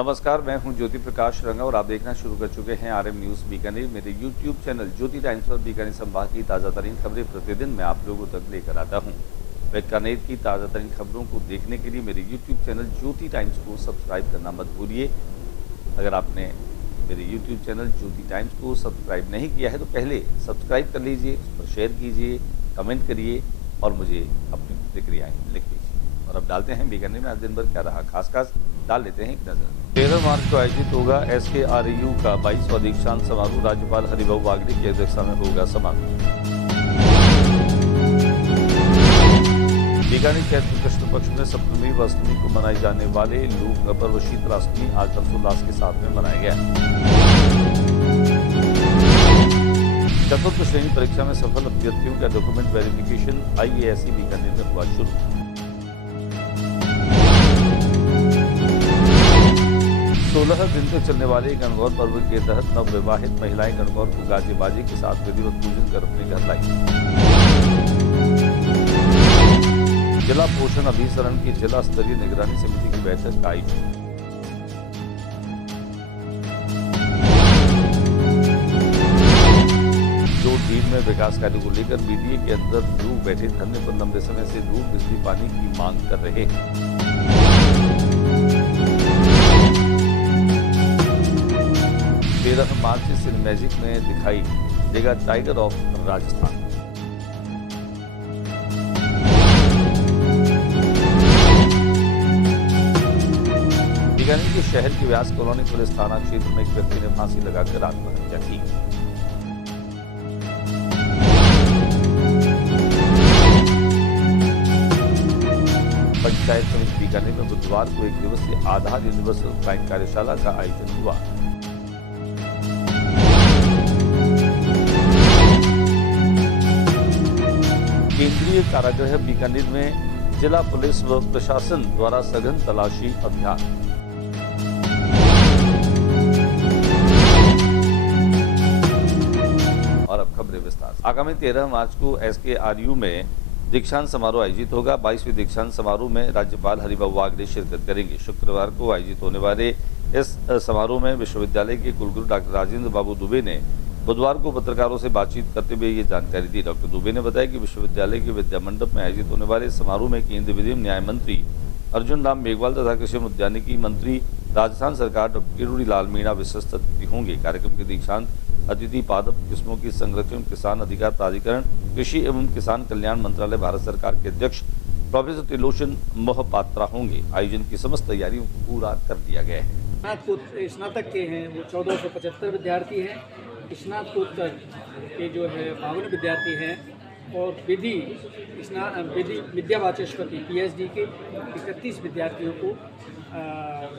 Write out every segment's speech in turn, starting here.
नमस्कार, मैं हूं ज्योति प्रकाश रंगा और आप देखना शुरू कर चुके हैं आरएम न्यूज़ बीकानेर। मेरे यूट्यूब चैनल ज्योति टाइम्स पर बीकानेर संभाग की ताज़ा तरीन खबरें प्रतिदिन मैं आप लोगों तक लेकर आता हूं। बीकानेर की ताज़ा तरीन खबरों को देखने के लिए मेरे यूट्यूब चैनल ज्योति टाइम्स को सब्सक्राइब करना मत भूलिए। अगर आपने मेरे यूट्यूब चैनल ज्योति टाइम्स को सब्सक्राइब नहीं किया है तो पहले सब्सक्राइब कर लीजिए, उस पर शेयर कीजिए, कमेंट करिए और मुझे अपनी प्रतिक्रियाएँ लिख लीजिए। और अब डालते हैं बीकानेर में आज दिन भर क्या रहा, खास डाल लेते हैं एक नजर। 13 मार्च को आयोजित होगा SKRU का 22वां दीक्षांत समारोह। राज्यपाल हरिभाऊ बागड़े की अध्यक्षता में होगा समारोह। बीकानेर चैत्र कृष्ण पक्ष में सप्तमी व अष्टमी को मनाए जाने वाले लोक पर्व शीतलाष्टमी आज हर्षोल्लास के साथ में मनाया गया। चतुर्थ श्रेणी परीक्षा में सफल अभ्यर्थियों का डॉक्यूमेंट वेरिफिकेशन IASE बीकानेर में हुआ शुरू। 16 दिन तक चलने वाले गणगौर पर्व के तहत नवविवाहित महिलाएं गणगौर को गाजे बाजे के साथ विधिवत पूजन कर अपने घर लाई। जिला पोषण अभिसरण की जिला स्तरीय निगरानी समिति की बैठक आयोजित। जोटभीड़ में विकास कार्य को लेकर BDA के अंदर लोग बैठे धरने पर लंबे समय से लोग बिजली पानी की मांग कर रहे हैं। 13 मार्च से सिनेमैजिक में दिखाई देगा टाइगर ऑफ राजस्थान। बीकानेर के शहर की व्यास कॉलोनी पुलिस थाना क्षेत्र में एक व्यक्ति ने फांसी लगाकर आत्महत्या की। पंचायत समिति बीकानेर में बुधवार को एक दिवसीय आधार यूनिवर्सल बैंक कार्यशाला का आयोजन हुआ। केंद्रीय कारागृह बीकानेर में जिला पुलिस व प्रशासन द्वारा सघन तलाशी अभियान। और अब खबरें विस्तार से। आगामी 13 मार्च को SKRU में दीक्षांत समारोह आयोजित होगा। 22वें दीक्षांत समारोह में राज्यपाल हरिभाऊ बागड़े शिरकत करेंगे। शुक्रवार को आयोजित होने वाले इस समारोह में विश्वविद्यालय के कुलगुरु डॉक्टर राजेंद्र बाबू दुबे ने बुधवार को पत्रकारों से बातचीत करते हुए ये जानकारी दी। डॉक्टर दुबे ने बताया कि विश्वविद्यालय के विद्या मंडप में आयोजित होने वाले समारोह में केंद्रीय विधि न्याय मंत्री अर्जुन राम मेघवाल तथा कृषि उद्यानिकी मंत्री राजस्थान सरकार डॉक्टर किरोड़ी लाल मीणा विशिष्ट अतिथि होंगे। कार्यक्रम के दीक्षांत अतिथि पादप किस्मों की संरक्षण किसान अधिकार प्राधिकरण कृषि एवं किसान कल्याण मंत्रालय भारत सरकार के अध्यक्ष प्रोफेसर त्रिलोचन मोहपात्रा होंगे। आयोजन की समस्त तैयारियों को पूरा कर दिया गया है। स्नातक के हैं वो 1475 विद्यार्थी हैं। स्नातकोत्तर के जो है 52 विद्यार्थी हैं और विधि विद्या वाचस्पति PhD के 31 विद्यार्थियों को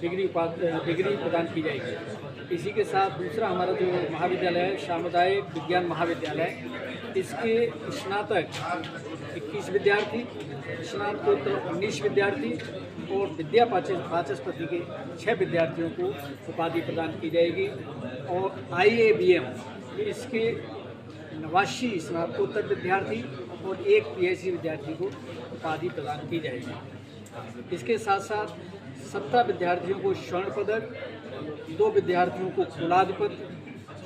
डिग्री प्रदान की जाएगी। इसी के साथ दूसरा हमारा जो महाविद्यालय है सामुदायिक विज्ञान महाविद्यालय, इसके स्नातक 21 विद्यार्थी, स्नातकोत्तर 19 विद्यार्थी और विद्या वाचस्पति के 6 विद्यार्थियों को उपाधि प्रदान की जाएगी। और IABM इसके 89 स्नातकोत्तर विद्यार्थी और 1 PhD विद्यार्थी को उपाधि प्रदान की जाएगी। इसके साथ साथ 17 विद्यार्थियों को स्वर्ण पदक, 2 विद्यार्थियों को कुलाधिपति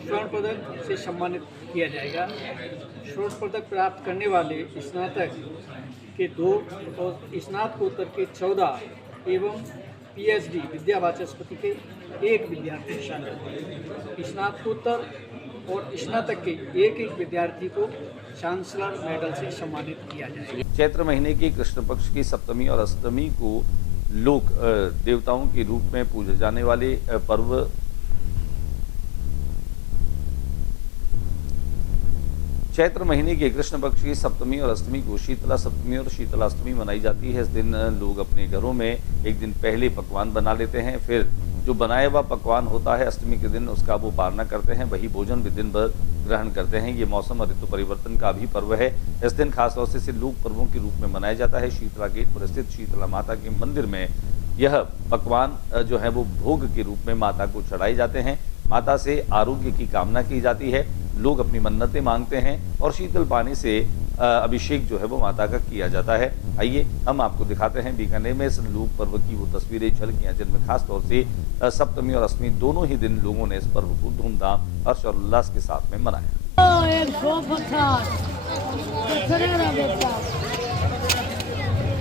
स्वर्ण पदक से सम्मानित किया जाएगा। स्वर्ण पदक प्राप्त करने वाले स्नातक के 2 और स्नातकोत्तर के 14 एवं PhD विद्या वाचस्पति के 1 विद्यार्थी शामिल। स्नातकोत्तर और स्नातक के एक विद्यार्थी को चांसलर मेडल से सम्मानित किया जाएगा। चैत्र महीने की कृष्ण पक्ष की सप्तमी और अष्टमी को लोक देवताओं के रूप में पूजे जाने वाले पर्व चैत्र महीने के कृष्ण पक्ष की सप्तमी और अष्टमी को शीतला सप्तमी और शीतलाष्टमी मनाई जाती है। इस दिन लोग अपने घरों में एक दिन पहले पकवान बना लेते हैं, फिर जो बनाया हुआ पकवान होता है अष्टमी के दिन उसका वो पारना करते हैं, वही भोजन भी दिन भर ग्रहण करते हैं। ये मौसम और ऋतु परिवर्तन का भी पर्व है। इस दिन खासतौर से इसे लोक पर्वों के रूप में मनाया जाता है। शीतला गेट पर स्थित शीतला माता के मंदिर में यह पकवान जो है वो भोग के रूप में माता को चढ़ाए जाते हैं। माता से आरोग्य की कामना की जाती है। लोग अपनी मन्नतें मांगते हैं और शीतल पानी से अभिषेक जो है वो माता का किया जाता है। आइए हम आपको दिखाते हैं बीकानेर में इस लूप पर्व की वो तस्वीरें, झलकियां, जिनमें खास तौर से सप्तमी और अष्टमी दोनों ही दिन लोगों ने इस पर्व को धूमधाम हर्ष और उल्लास के साथ में मनाया।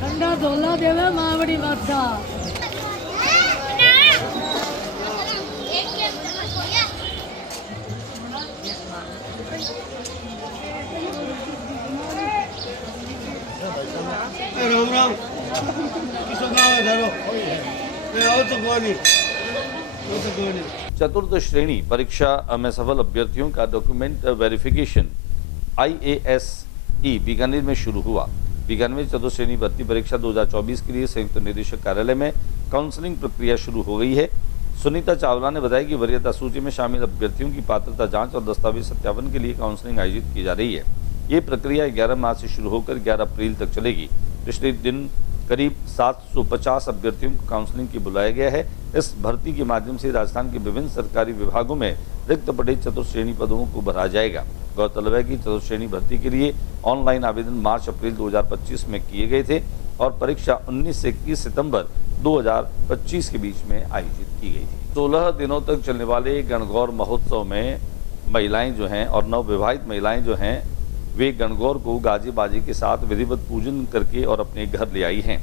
ठंडा धोला देवे मावड़ी माता राम राम चतुर्थ श्रेणी परीक्षा में सफल अभ्यर्थियों का डॉक्यूमेंट वेरिफिकेशन IASE बीकानेर में शुरू हुआ। बीकानेर में चतुर्थ श्रेणी भर्ती परीक्षा 2024 के लिए संयुक्त निदेशक कार्यालय में काउंसलिंग प्रक्रिया शुरू हो गई है। सुनीता चावला ने बताया कि वरीयता सूची में शामिल अभ्यर्थियों की पात्रता जांच और दस्तावेज सत्यापन के लिए काउंसलिंग आयोजित की जा रही है। ये प्रक्रिया 11 मार्च से शुरू होकर 11 अप्रैल तक चलेगी। पिछले दिन करीब 750 अभ्यर्थियों को काउंसलिंग के बुलाया गया है। इस भर्ती के माध्यम से राजस्थान के विभिन्न सरकारी विभागों में रिक्त पड़े चतुर्थ श्रेणी पदों को भरा जाएगा। गौरतलब है कि चतुर्थ श्रेणी भर्ती के लिए ऑनलाइन आवेदन मार्च अप्रैल 2025 में किए गए थे और परीक्षा 19 से 21 सितंबर 2025 के बीच में आयोजित की गई थी। 16 दिनों तक चलने वाले गणगौर महोत्सव में महिलाएं जो हैं और नवविवाहित महिलाएं जो हैं वे गणगौर को गाजे बाजे के साथ विधिवत पूजन करके और अपने घर ले आई हैं।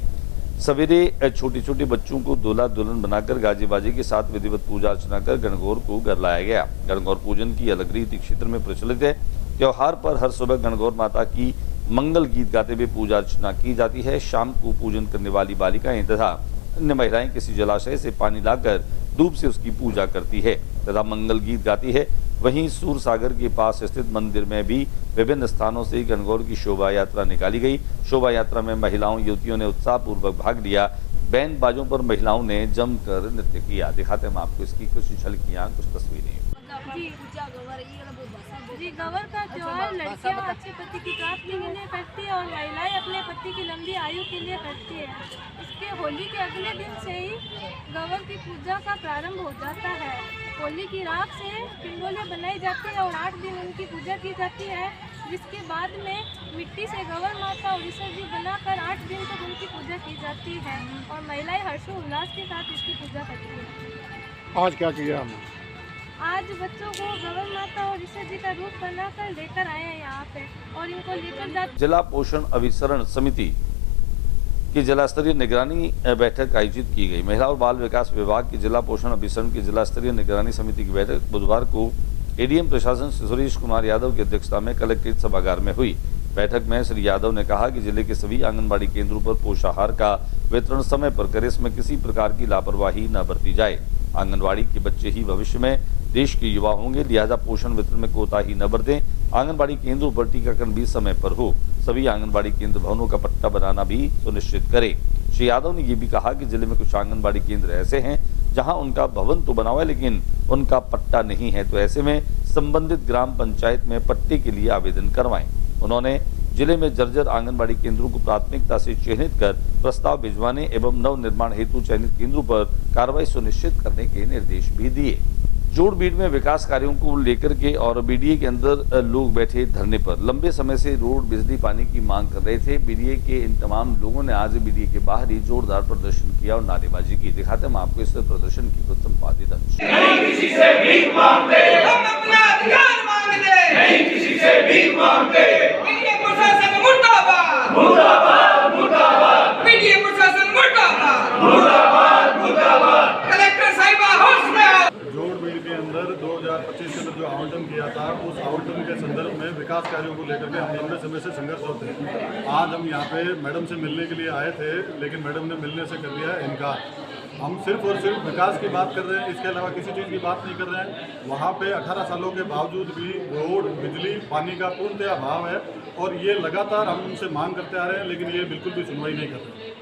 सवेरे छोटे छोटे बच्चों को दूल्हा दुल्हन बनाकर गाजे बाजे के साथ विधिवत पूजा अर्चना कर गणगौर को घर लाया गया। गणगौर पूजन की अलग रीति क्षेत्र में प्रचलित है। त्योहार पर हर सुबह गणगौर माता की मंगल गीत गाते हुए पूजा अर्चना की जाती है। शाम को पूजन करने वाली बालिकाएं तथा अन्य महिलाएं किसी जलाशय से पानी लाकर धूप से उसकी पूजा करती है तथा मंगल गीत गाती है। वहीं सूर सागर के पास स्थित मंदिर में भी विभिन्न स्थानों से गणगौर की शोभा यात्रा निकाली गई। शोभा यात्रा में महिलाओं युवतियों ने उत्साहपूर्वक भाग लिया। बैंड बाजों पर महिलाओं ने जमकर नृत्य किया। दिखाते हम आपको इसकी कुछ झलकियां, कुछ तस्वीरें। जी, गवर का त्योहार लड़कियां अच्छे पति की प्राप्ति के लिए करती है और महिलाएं अपने पति की लंबी आयु के लिए करती है। इसके होली के अगले दिन से ही गवर की पूजा का प्रारंभ हो जाता है। होली की राख से पिंडोले बनाई जाती है और 8 दिन उनकी पूजा की जाती है, जिसके बाद में मिट्टी से गवर माता और विसर्जन बनाकर 8 दिन तक उनकी पूजा की जाती है और महिलाएं हर्षोल्लास के साथ इसकी पूजा करती है। आज क्या किया हमने? आज बच्चों को गवर माता और विसर्जन का रूप बनाकर लेकर आए हैं यहाँ पे और इनको लेकर जाते। जिला पोषण अभिसरण समिति की जिला स्तरीय निगरानी बैठक आयोजित की गई। महिला और बाल विकास विभाग की जिला पोषण अभिसरण की जिला स्तरीय निगरानी समिति की बैठक बुधवार को ADM प्रशासन सुरेश कुमार यादव की अध्यक्षता में कलेक्ट्रेट सभागार में हुई। बैठक में श्री यादव ने कहा कि जिले के सभी आंगनबाड़ी केंद्रों पर पोषाहार का वितरण समय पर करे, इसमें किसी प्रकार की लापरवाही न बरती जाए। आंगनबाड़ी के बच्चे ही भविष्य में देश के युवा होंगे, लिहाजा पोषण वितरण में कोताही न बरतें। आंगनबाड़ी केंद्रों पर टीकाकरण भी समय पर हो। सभी आंगनबाड़ी केंद्र भवनों का पट्टा बनाना भी सुनिश्चित करें। श्री यादव ने ये भी कहा कि जिले में कुछ आंगनबाड़ी केंद्र ऐसे हैं जहां उनका भवन तो बना हुआ है लेकिन उनका पट्टा नहीं है, तो ऐसे में संबंधित ग्राम पंचायत में पट्टे के लिए आवेदन करवाएं। उन्होंने जिले में जर्जर आंगनबाड़ी केंद्रों को प्राथमिकता से चिन्हित कर प्रस्ताव भिजवाने एवं नव निर्माण हेतु चयनित केंद्रों पर कार्रवाई सुनिश्चित करने के निर्देश भी दिए। जोड़बीड़ में विकास कार्यों को लेकर के और BDA के अंदर लोग बैठे धरने पर लंबे समय से रोड, बिजली, पानी की मांग कर रहे थे। BDA के इन तमाम लोगों ने आज BDA के बाहर ही जोरदार प्रदर्शन किया और नारेबाजी की। दिखाते हम आपको इस प्रदर्शन की कुछ संपादित अंश। नहीं किसी से भीख मांगते, हम अपना अधिकार मांगते, नहीं किसी से भीख मांगते। BDA प्रशासन मुर्दाबाद, मुर्दाबाद, मुर्दाबाद। BDA प्रशासन मुर्दाबाद, मुर्दाबाद, मुर्दाबाद। कलेक्टर साहिबा होश में आओ। जोड़बीड़ के अंदर 2025 के अंदर जो आवंटन किया था, उस आवंटन के संदर्भ में विकास कार्यों को लेकर के हम लंबे समय से संघर्षरत थे। आज हम यहाँ पे मैडम से मिलने के लिए आए थे, लेकिन मैडम ने मिलने से कर दिया इनकार। हम सिर्फ और सिर्फ विकास की बात कर रहे हैं, इसके अलावा किसी चीज़ की बात नहीं कर रहे हैं। वहाँ पे 18 सालों के बावजूद भी रोड, बिजली, पानी का पूर्णतः अभाव है और ये लगातार हम उनसे मांग करते आ रहे हैं, लेकिन ये बिल्कुल भी सुनवाई नहीं कर रहे।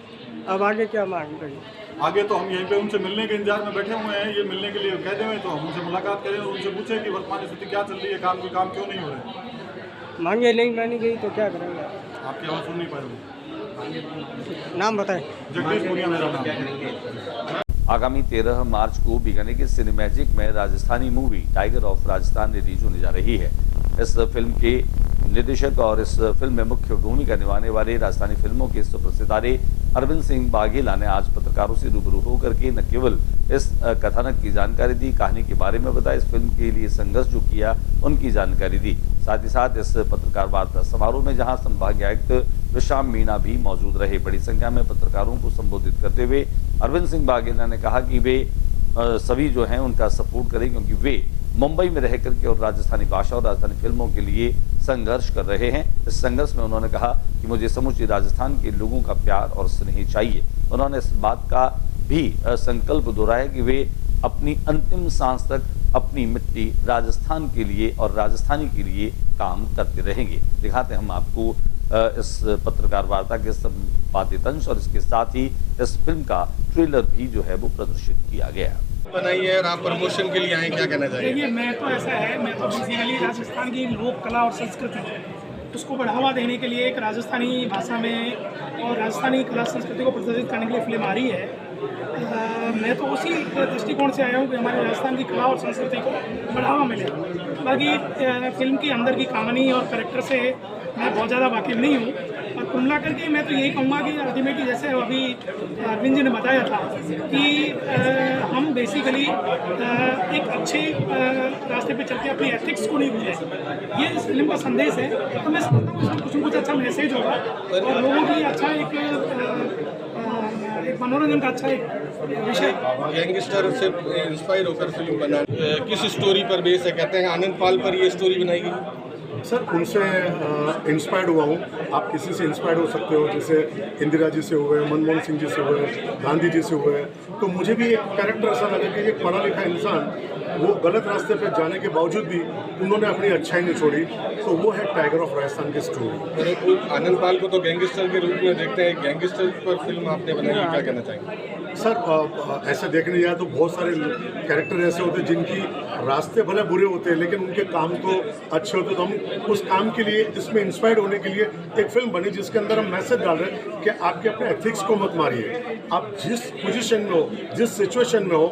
अब आगे क्या मांग करें? आगे तो हम यहीं पे उनसे मिलने के इंतजार में बैठे हुए हैं। ये मिलने के लिए कहते हुए तो हम उनसे मुलाकात करें और उनसे पूछें कि वर्तमान स्थिति क्या चल रही है, काम क्यों नहीं हो रहे। मांगे नहीं मानी गई तो क्या करेंगे? आपकी आवाज़ सुन नहीं पाएंगे। नाम बताएं। जगदीश पुनिया मेरा नाम। आगामी 13 मार्च को बीकानेर के सिनेमैजिक में Rajasthani movie tiger of Rajasthan release होने जा रही है। इस फिल्म के निर्देशक और इस फिल्म में मुख्य भूमिका निभाने वाले राजस्थानी फिल्मों के सुप्रसिद्ध सितारे अरविंद सिंह बाघेला ने आज पत्रकारों से रूबरू होकर के न केवल इस कथानक की जानकारी दी, कहानी के बारे में बताया, इस फिल्म के लिए संघर्ष जो किया उनकी जानकारी दी। साथ ही साथ इस पत्रकार वार्ता समारोह में जहां संभागीय आयुक्त विश्राम मीणा भी मौजूद रहे, बड़ी संख्या में पत्रकारों को संबोधित करते हुए अरविंद सिंह बाघेला ने कहा कि वे सभी जो हैं उनका सपोर्ट करें, क्योंकि वे मुंबई में रह करके और राजस्थानी भाषा और राजस्थानी फिल्मों के लिए संघर्ष कर रहे हैं। इस संघर्ष में उन्होंने कहा कि मुझे समूचे राजस्थान के लोगों का प्यार और स्नेह चाहिए। उन्होंने इस बात का भी संकल्प दोहराया कि वे अपनी अंतिम सांस तक अपनी मिट्टी राजस्थान के लिए और राजस्थानी के लिए काम करते रहेंगे। दिखाते हैं हम आपको इस पत्रकार वार्ता के संपादित अंश और इसके साथ ही इस फिल्म का ट्रेलर भी जो है वो प्रदर्शित किया गया। बनाई है और आप प्रमोशन के लिए आए, क्या कहना चाहिए? देखिए, मैं तो ऐसा है, मैं तो बेसिकली राजस्थान की लोक कला और संस्कृति उसको बढ़ावा देने के लिए एक राजस्थानी भाषा में और राजस्थानी कला संस्कृति को प्रदर्शित करने के लिए फिल्म आ रही है। मैं तो उसी दृष्टिकोण से आया हूँ कि हमारे राजस्थान की कला और संस्कृति को बढ़ावा मिले। बाकी फिल्म की अंदर की कहानी और कैरेक्टर से मैं बहुत ज़्यादा वाकिफ नहीं हूँ, और कुल मिलाकर के मैं तो यही कहूँगा कि अल्टीमेटली जैसे अभी अरविंद जी ने बताया था कि हम बेसिकली एक अच्छे रास्ते पे चल के अपनी एथिक्स को नहीं भूलें, ये इस फिल्म का संदेश है। तो मैं समझता हूँ इसमें कुछ न कुछ अच्छा मैसेज होगा और लोगों के लिए अच्छा एक मनोरंजन का अच्छा एक विषय। गैंगस्टर से इंस्पायर होकर फिल्म बना, किस स्टोरी पर बेस है? कहते हैं आनंद पाल पर ये स्टोरी बनाई गई। सर, उनसे इंस्पायर्ड हुआ हूँ। आप किसी से इंस्पायर्ड हो सकते हो, जैसे इंदिरा जी से हुए, मनमोहन सिंह जी से हुए, गांधी जी से हुए। तो मुझे भी एक कैरेक्टर ऐसा लगा कि एक पढ़ा लिखा इंसान वो गलत रास्ते पर जाने के बावजूद भी उन्होंने अपनी अच्छाई नहीं छोड़ी। तो वो है टाइगर ऑफ राजस्थान की स्टोरी। आनंद पाल को तो गैंगस्टर के रूप में देखते हैं, गैंगस्टर पर फिल्म आपने बनाई, क्या कहना चाहेंगे? सर, ऐसे देखने जाए तो बहुत सारे कैरेक्टर ऐसे होते हैं जिनकी रास्ते भले बुरे होते हैं लेकिन उनके काम तो अच्छे होते। तो हम उस काम के लिए, इसमें इंस्पायर्ड होने के लिए एक फिल्म बनी जिसके अंदर हम मैसेज डाल रहे हैं कि आपके अपने एथिक्स को मत मारिए। आप जिस पोजीशन में हो, जिस सिचुएशन में हो,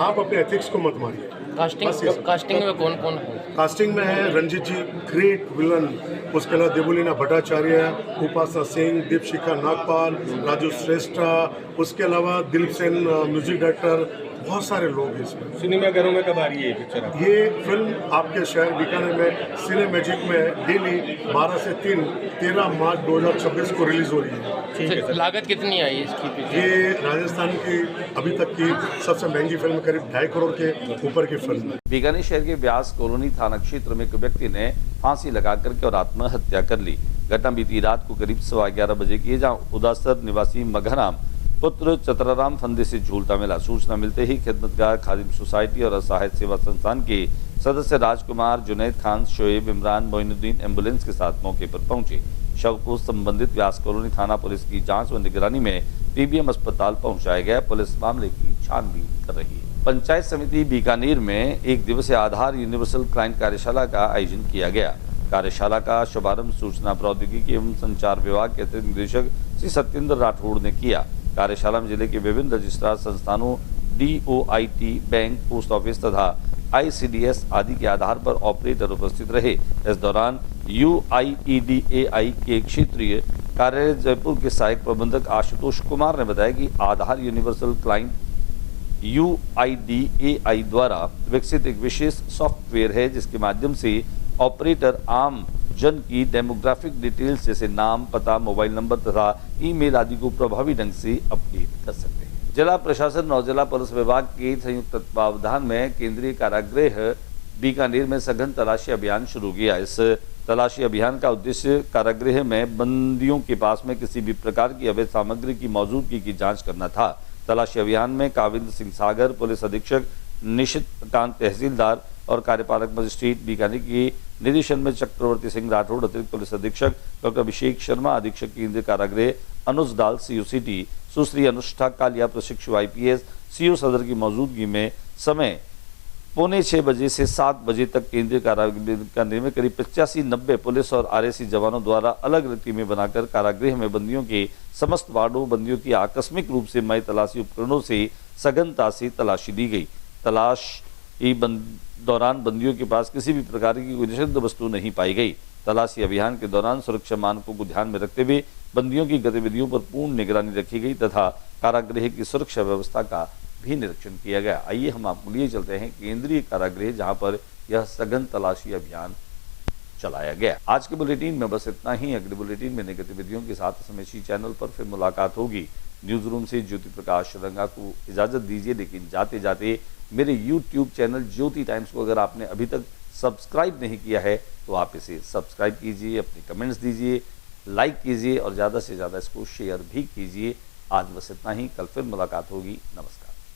आप अपने एथिक्स को मत मारिए। कास्टिंग में कौन कौन है? कास्टिंग में है रंजीत जी, ग्रेट विलन। उसके अलावा देवलीना भट्टाचार्य, उपासना सिंह, दीपशिखा नागपाल, राजू श्रेष्ठा, उसके अलावा दिलीप सेन म्यूजिक डायरेक्टर, बहुत सारे लोग हैं इसमें। सिनेमाघरों में कब आ रही है पिक्चर? ये फिल्म आपके शहर बीकानेर में सिने मैजिक में डेली 12 से 3 13 मार्च 2026 को रिलीज हो रही है। लागत कितनी आई इसकी? ये राजस्थान की अभी तक की सबसे महंगी फिल्म, करीब 2.5 करोड़ के ऊपर की फिल्म है। बीकानेर शहर के व्यास कॉलोनी थाना क्षेत्र में एक व्यक्ति ने फांसी लगा करके और आत्महत्या कर ली। घटना बीती रात को करीब 11:15 बजे की है, जहाँ उदासर निवासी मघाराम पुत्र चतराराम फंदे से झूलता मिला। सूचना मिलते ही खिदमतगार खादिम सोसाइटी और असहाय सेवा संस्थान के सदस्य राजकुमार, जुनैद खान, शोएब, इमरान, मोइनुद्दीन एम्बुलेंस के साथ मौके पर पहुंचे। शव को संबंधित व्यास कॉलोनी थाना पुलिस की जांच व निगरानी में पीबीएम अस्पताल पहुंचाया गया। पुलिस मामले की छानबीन कर रही है। पंचायत समिति बीकानेर में एक दिवसीय आधार यूनिवर्सल क्लाइंट कार्यशाला का आयोजन किया गया। कार्यशाला का शुभारंभ सूचना प्रौद्योगिकी एवं संचार विभाग के अतिरिक्त निदेशक श्री सत्येंद्र राठौड़ ने किया। कार्यशाला में जिले के विभिन्न रजिस्ट्रार संस्थानों, DOIT, बैंक, पोस्ट ऑफिस तथा ICDS आदि के आधार पर ऑपरेटर उपस्थित रहे। इस दौरान UIEDAI के क्षेत्रीय कार्यालय जयपुर के सहायक प्रबंधक आशुतोष कुमार ने बताया कि आधार यूनिवर्सल क्लाइंट UIDAI द्वारा विकसित एक विशेष सॉफ्टवेयर है, जिसके माध्यम से ऑपरेटर आम जन की डेमोग्राफिक डिटेल्स जैसे नाम, पता, मोबाइल नंबर तथा ईमेल आदि को प्रभावी ढंग से अपडेट कर सकते हैं। जिला प्रशासन और जिला पुलिस विभाग के संयुक्त तत्वावधान में केंद्रीय कारागृह बीकानेर में सघन तलाशी अभियान शुरू किया। इस तलाशी अभियान का उद्देश्य कारागृह में बंदियों के पास में किसी भी प्रकार की अवैध सामग्री की मौजूदगी की जाँच करना था। तलाशी अभियान में काविंद्र सिंह सागर, पुलिस अधीक्षक निशित कांत, तहसीलदार और कार्यपालक मजिस्ट्रेट बीकानेर के निदेशन में चक्रवर्ती सिंह राठौड़, अतिरिक्त पुलिस अधीक्षक डॉक्टर अभिषेक शर्मा, अधीक्षक केंद्रीय कारागृह अनुज दाल, CU सिटी सुश्री अनुष्ठा कालिया, प्रशिक्षु IPS, CO सदर की मौजूदगी में समय 5:45 बजे से 7 बजे तक केंद्रीय कारागृह में करीब 85-90 पुलिस और RAC जवानों द्वारा अलग अलग टीमें बनाकर कारागृह में बंदियों के समस्त वार्डों, बंदियों की आकस्मिक रूप से मई तलाशी उपकरणों से सघनता से तलाशी दी गई। तलाशी दौरान बंदियों के पास किसी भी प्रकार की कोई निषिद्ध वस्तु नहीं पाई गई। तलाशी अभियान के दौरान सुरक्षा मानकों को ध्यान में रखते हुए बंदियों की गतिविधियों पर पूर्ण निगरानी रखी गई तथा कारागृह की सुरक्षा व्यवस्था का भी निरीक्षण किया गया। आइए हम आपको लिए चलते हैं केंद्रीय कारागृह, जहां पर यह सघन तलाशी अभियान चलाया गया। आज के बुलेटिन में बस इतना ही। अगले बुलेटिन में नई गतिविधियों के साथ समय चैनल पर फिर मुलाकात होगी। न्यूज रूम से ज्योति प्रकाश रंगा को इजाजत दीजिए, लेकिन जाते जाते मेरे यूट्यूब चैनल ज्योति टाइम्स को अगर आपने अभी तक सब्सक्राइब नहीं किया है तो आप इसे सब्सक्राइब कीजिए, अपने कमेंट्स दीजिए, लाइक कीजिए और ज़्यादा से ज़्यादा इसको शेयर भी कीजिए। आज बस इतना ही, कल फिर मुलाकात होगी। नमस्कार।